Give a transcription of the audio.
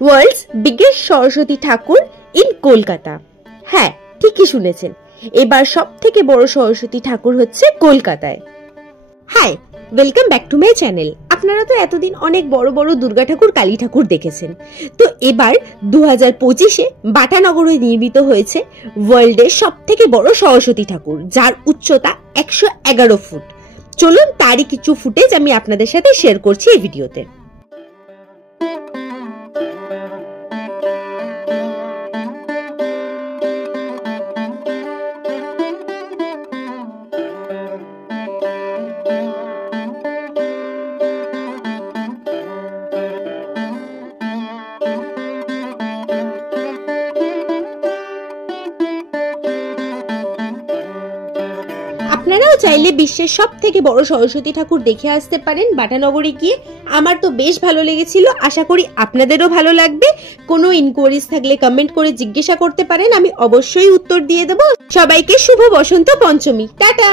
World's biggest Saraswati ঠাকুর in Kolkata. হ্যাঁ, ঠিকই শুনেছেন, এবার সব থেকে বড় সরস্বতী ঠাকুর হচ্ছে কলকাতায়। Hi, welcome back to my channel. আপনারা তো এতদিন অনেক বড় বড় দুর্গা ঠাকুর, কালী ঠাকুর দেখেছেন, তো এবার 2025-এ বাটানগরে নির্মিত হয়েছে ওয়ার্ল্ডের সব থেকে বড় সরস্বতী ঠাকুর, যার উচ্চতা 111 ফুট। চলুন তারই কিছু ফুটেজ আমি আপনাদের সাথে শেয়ার করছি এই ভিডিওতে। আপনারাও চাইলে বিশ্বের সব থেকে বড় সরস্বতী ঠাকুর দেখে আসতে পারেন বাটানগরে গিয়ে। আমার তো বেশ ভালো লেগেছিল, আশা করি আপনাদেরও ভালো লাগবে। কোনো ইনকোয়ারিজ থাকলে কমেন্ট করে জিজ্ঞাসা করতে পারেন, আমি অবশ্যই উত্তর দিয়ে দেব। সবাইকে শুভ বসন্ত পঞ্চমী। টাটা।